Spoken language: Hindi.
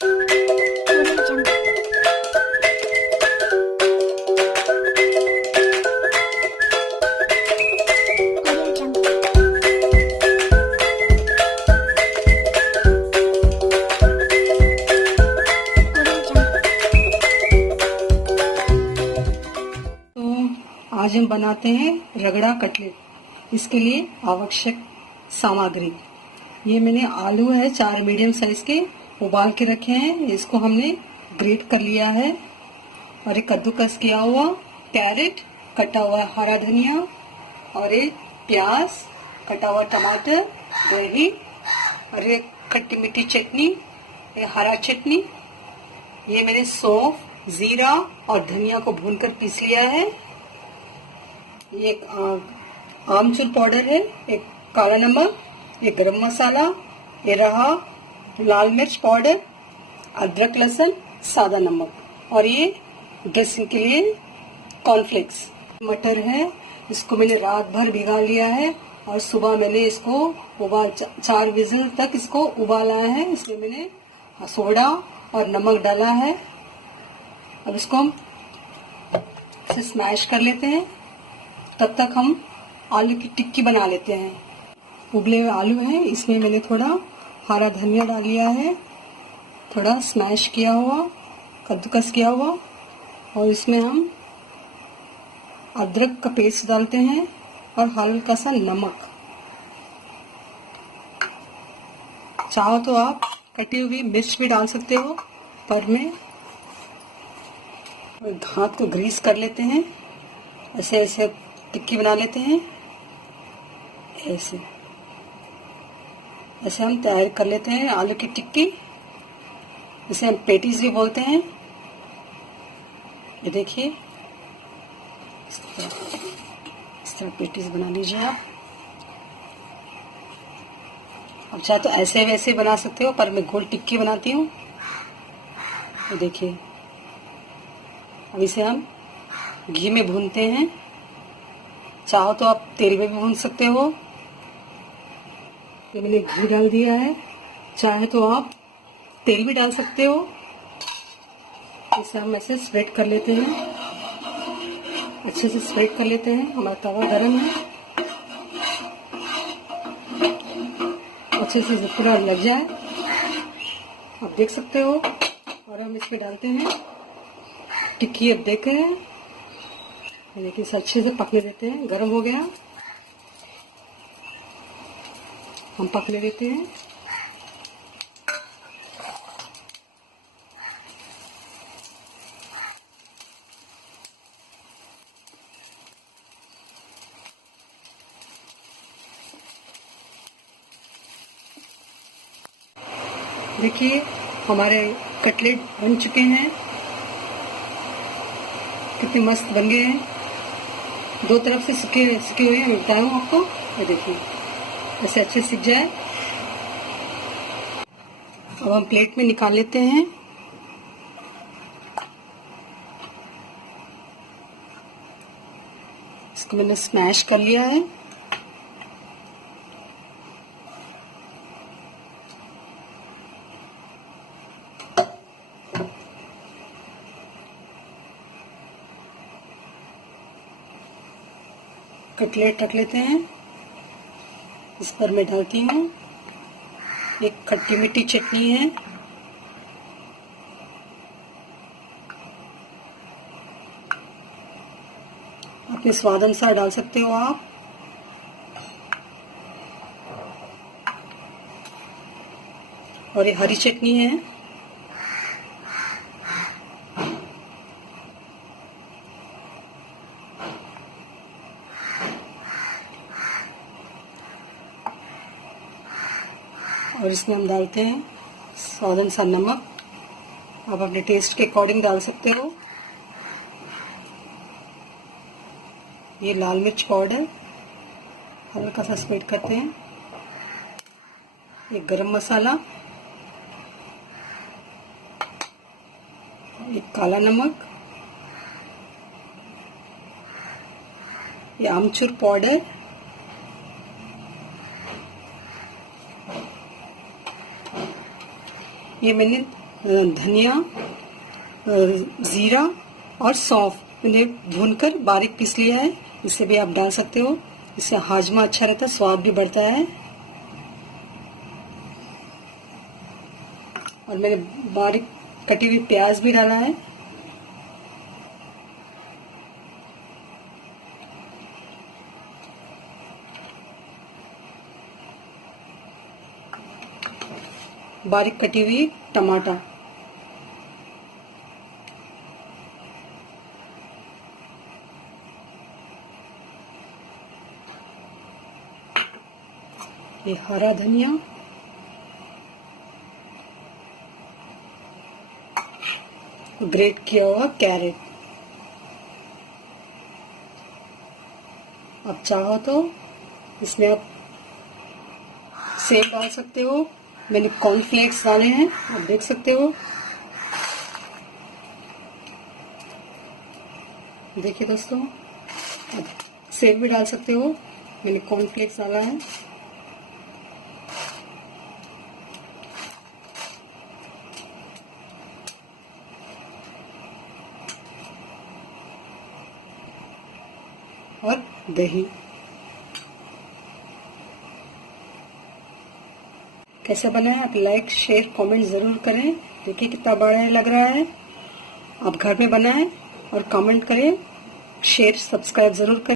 आज हम बनाते हैं रगड़ा कटलेट। इसके लिए आवश्यक सामग्री, ये मैंने आलू है 4 मीडियम साइज के उबाल के रखे हैं, इसको हमने ग्रेट कर लिया है। और एक कद्दूकस किया हुआ कैरेट, कटा हुआ हरा धनिया, और एक प्याज, कटा हुआ टमाटर, दही, और एक खट्टी मीठी चटनी, हरा चटनी। ये मैंने सौंफ, जीरा और धनिया को भूनकर पीस लिया है। ये एक आमचूर पाउडर है, एक काला नमक, एक गरम मसाला, ये रहा लाल मिर्च पाउडर, अदरक लहसुन, सादा नमक, और ये ड्रेसिंग के लिए कॉर्नफ्लेक्स। मटर है, इसको मैंने रात भर भिगा लिया है और सुबह मैंने इसको 4 विजिल तक इसको उबाला है। इसमें मैंने सोडा और नमक डाला है। अब इसको हम इसे स्मैश कर लेते हैं। तब तक हम आलू की टिक्की बना लेते हैं। उबले हुए आलू हैं, इसमें मैंने थोड़ा हरा धनिया डाल लिया है, थोड़ा स्मैश किया हुआ, कद्दूकस किया हुआ, और इसमें हम अदरक का पेस्ट डालते हैं और हल्का सा नमक। चाहो तो आप कटी हुई मिर्च भी डाल सकते हो, पर मैं हाथ को ग्रीस कर लेते हैं। ऐसे ऐसे टिक्की बना लेते हैं। ऐसे ऐसे हम तैयार कर लेते हैं आलू की टिक्की। इसे हम पैटीज भी बोलते हैं। ये देखिए, इस तरह पैटीज बना लीजिए आप। अब चाहे तो ऐसे वैसे बना सकते हो, पर मैं गोल टिक्की बनाती हूँ। ये देखिए, अब इसे हम घी में भूनते हैं। चाहो तो आप तेल में भी भून सकते हो। ये मैंने घी डाल दिया है, चाहे तो आप तेल भी डाल सकते हो। इसे हम ऐसे स्प्रेड कर लेते हैं, अच्छे से स्प्रेड कर लेते हैं। हमारा तवा गरम है, अच्छे से पूरा लग जाए, आप देख सकते हो। और हम इसमें डालते हैं टिक्की। अब देखें, देखिए इसे अच्छे से पकने देते हैं। गरम हो गया, हम पकने देते हैं। देखिए हमारे कटलेट बन चुके हैं, कितने मस्त बन गए हैं। 2 तरफ से सिके हुए हैं, मैं बताया हूँ आपको। ये देखिए ऐसे अच्छे सिक जाए। अब हम प्लेट में निकाल लेते हैं। इसको मैंने स्मैश कर लिया है। कटलेट रख लेते हैं। इस पर मैं डालती हूँ एक खट्टी मीठी चटनी है, अपने स्वाद अनुसार डाल सकते हो आप। और ये हरी चटनी है। और इसमें हम डालते हैं स्वाद अनुसार नमक। आप अपने टेस्ट के अकॉर्डिंग डाल सकते हो। ये लाल मिर्च पाउडर हल्का सा स्प्रेड करते हैं। एक गरम मसाला, एक काला नमक, ये आमचूर पाउडर, ये मैंने धनिया, जीरा और सौंफ मैंने भूनकर बारीक पीस लिया है। इसे भी आप डाल सकते हो, इससे हाजमा अच्छा रहता है, स्वाद भी बढ़ता है। और मैंने बारीक कटी हुई प्याज भी डाला है। बारीक कटी हुई टमाटर, ये हरा धनिया, ग्रेट किया हुआ कैरेट। आप चाहो तो इसमें आप सेब डाल सकते हो। मैंने कॉर्नफ्लेक्स डाले हैं, आप देख सकते हो। देखिए दोस्तों, आप सेब भी डाल सकते हो, मैंने कॉर्नफ्लेक्स डाला है। और दही। कैसे बना है आप लाइक शेयर कमेंट जरूर करें। देखिए कितना बड़ा लग रहा है। आप घर में बनाएं और कमेंट करें, शेयर सब्सक्राइब जरूर करें।